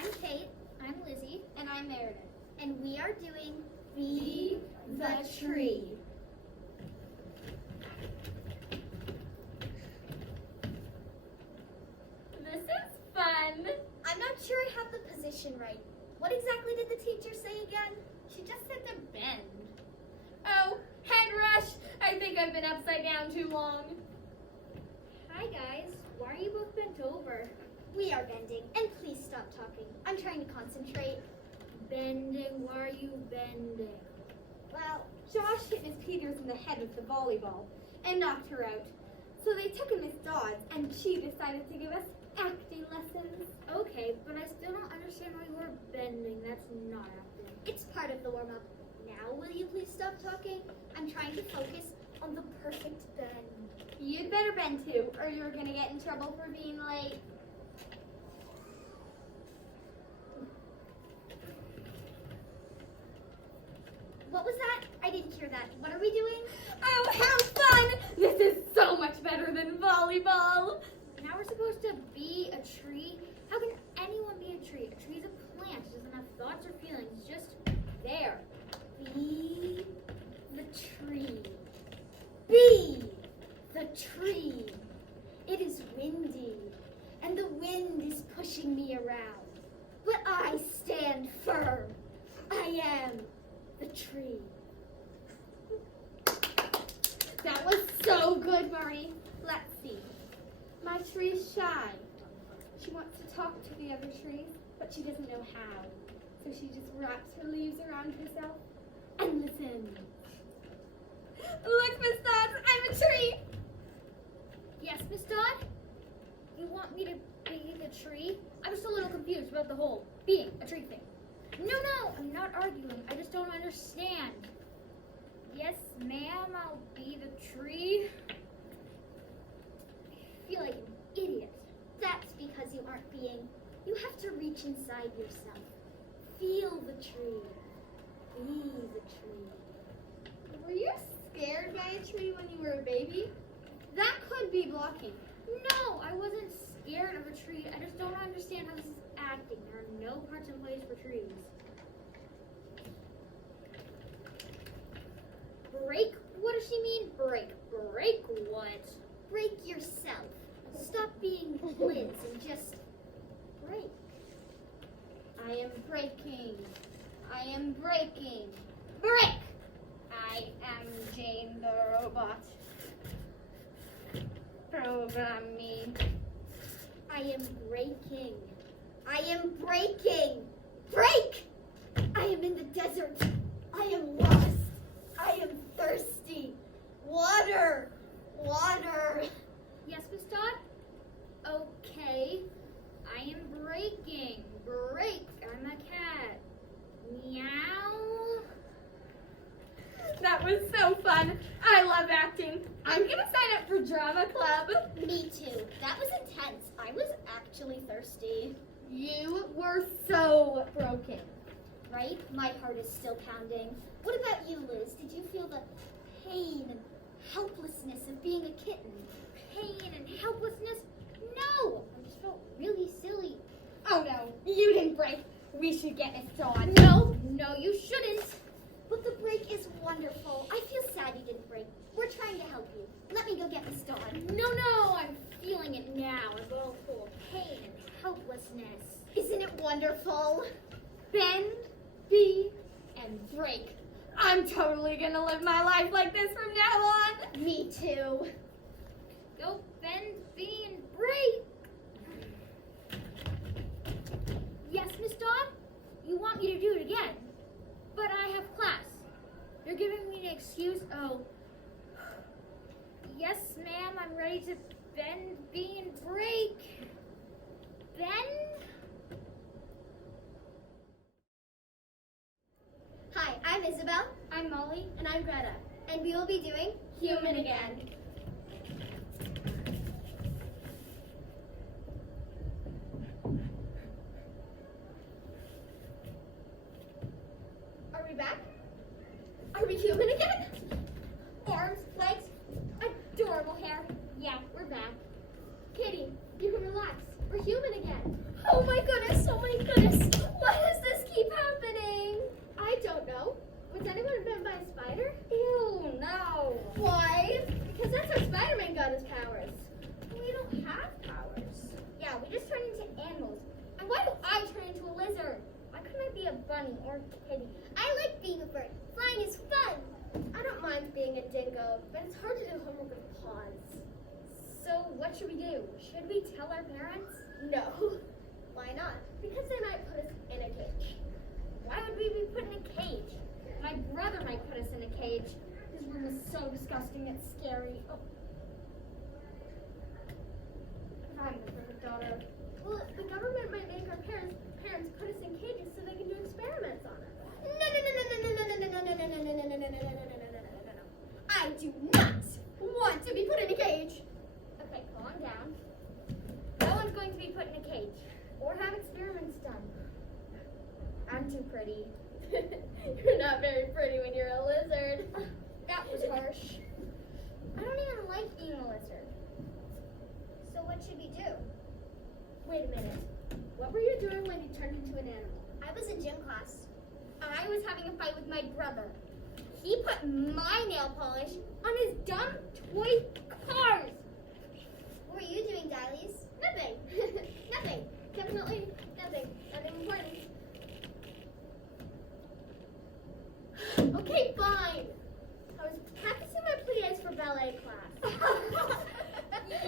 I'm Kate. I'm Lizzie. And I'm Meredith. And we are doing Be the Tree. This is fun. I'm not sure I have the position right. What exactly did the teacher say again? She just said to bend. Oh, head rush. I think I've been upside down too long. Hi guys. Why are you both bent over? We are bending, and please stop talking. I'm trying to concentrate. Bending? Why are you bending? Well, Josh hit Miss Peters in the head with the volleyball and knocked her out. So they took in Miss Dodds, and she decided to give us acting lessons. Okay, but I still don't understand why you are bending. That's not acting. It's part of the warm-up. Now, will you please stop talking? I'm trying to focus on the perfect bend. You'd better bend too, or you're gonna get in trouble for being late. What was that? I didn't hear that. What are we doing? Oh, how fun! This is so much better than volleyball. Now we're supposed to be a tree? How can anyone be a tree? A tree is a plant. It doesn't have thoughts or feelings. It's just there. Be the tree. Be the tree. It is windy, and the wind is pushing me around. But I stand firm. I am the tree. That was so good, Marie. Let's see. My tree is shy. She wants to talk to the other trees, but she doesn't know how. So she just wraps her leaves around herself and listens. Look, Miss Dodds, I'm a tree. Yes, Miss Dodd? You want me to be the tree? I'm just a little confused about the whole being a tree thing. No, I'm not arguing. I just don't understand. Yes, ma'am, I'll be the tree. I feel like an idiot. That's because you aren't being. You have to reach inside yourself. Feel the tree. Be the tree. Were you scared by a tree when you were a baby? That could be blocking. No, I wasn't scared of a tree. I just don't understand how this is acting. There are no parts and plays for trees. Break? What does she mean, break? Break what? Break yourself. Stop being Liz and just break. I am breaking. I am breaking. Break! I am Jane the robot. Program me. I am breaking. I am breaking. Break! I am in the desert. I am lost. I am thirsty. Water. Water. Yes, Miss Dodd? Okay. I am breaking. Break. I'm a cat. Meow. That was so fun. I love acting. I'm gonna sign up for drama club. Me too. That was intense. I was actually thirsty. You were so broken. Right? My heart is still pounding. What about you, Liz? Did you feel the pain and helplessness of being a kitten? Pain and helplessness? No! I just felt really silly. Oh no, you didn't break. We should get Miss Dawn. No, you shouldn't. But the break is wonderful. I feel sad you didn't break. We're trying to help you. Let me go get Miss Dawn. No, I'm feeling it now. I'm all full of pain and helplessness. Isn't it wonderful? Bend, be, and break. I'm totally gonna live my life like this from now on. Me too. Go bend, be, and break. Yes, Miss Dawn? You want me to do it again? But I have class. You're giving me an excuse? Oh. Yes, ma'am, I'm ready to bend, be, and break. Bend? Hi, I'm Isabel. I'm Molly. And I'm Greta. And we will be doing Human Again. Are we back? Are we human again? Arms, legs, adorable hair. Yeah, we're back. Kitty, you can relax. We're human again. Oh my goodness, oh my goodness. goodness! Why does this keep happening? I don't know. Was anyone bitten by a spider? Ew, no. Why? Because that's how Spider-Man got his powers. We don't have powers. Yeah, we just turn into animals. And why do I turn into a lizard? Why couldn't I be a bunny or a kitty? I like being a bird. Flying is fun. I don't mind being a dingo, but it's hard to do homework with paws. So what should we do? Should we tell our parents? No. Why not? Because they might put us in a cage. Why would we be put in a cage? My brother might put us in a cage. His room is so disgusting, it's scary. Oh. I'm the perfect daughter. Well, the government might make our parents put us in cages so they can do experiments on us. No. I do not want to be put in a cage. Okay, calm down. No one's going to be put in a cage or have experiments done. I'm too pretty. You're not very pretty when you're a lizard. That was harsh. I don't even like being a lizard. So what should we do? Wait a minute. What were you doing when you turned into an animal? I was in gym class. I was having a fight with my brother. He put my nail polish on his dumb toy cars. What were you doing, Diles? Nothing. Nothing. Definitely nothing. Nothing important. Okay, fine. I was practicing my plies for ballet class.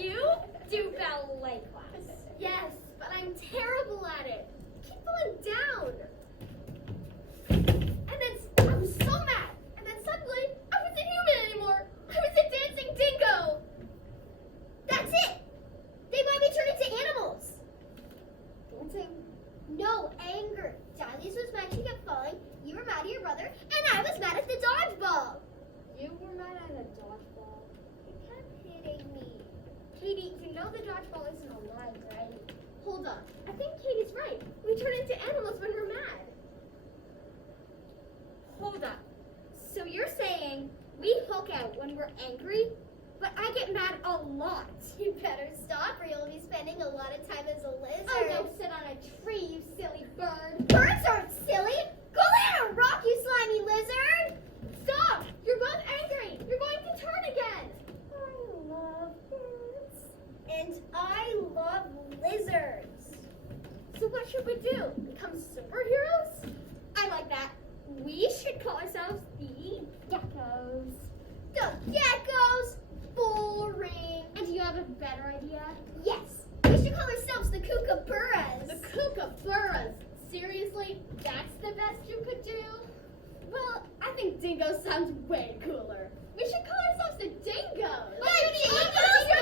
You do ballet class. Yes, but I'm terrible at it. I keep falling down. And then I was so mad. And then suddenly, I wasn't human anymore. I was a dancing dingo. That's it. They might be turned into animals. Dancing? No, anger. Diles was mad she kept falling. You were mad at your brother, and I was mad at the dodgeball. You were mad at a dodgeball. You kept hitting me. Katie, you know the dodgeball isn't alive, right? Hold on. I think Katie's right. We turn into animals when we're mad. Hold up. So you're saying we Hulk out when we're angry, but I get mad a lot. You better stop, or you'll be spending a lot of time as a lizard. Oh, go sit on a tree, you silly bird. Birds aren't silly. Go land on a rock, you slimy lizard. Stop! You're both angry. You're going to turn again. I love birds. And I love lizards. So what should we do? Become superheroes? I like that. We should call ourselves the Geckos. The geckos. Boring. And do you have a better idea? Yes. We should call ourselves the kookaburras. The kookaburras. Seriously? That's the best you could do? Well, I think dingo sounds way cooler. We should call ourselves the dingoes. The dingoes?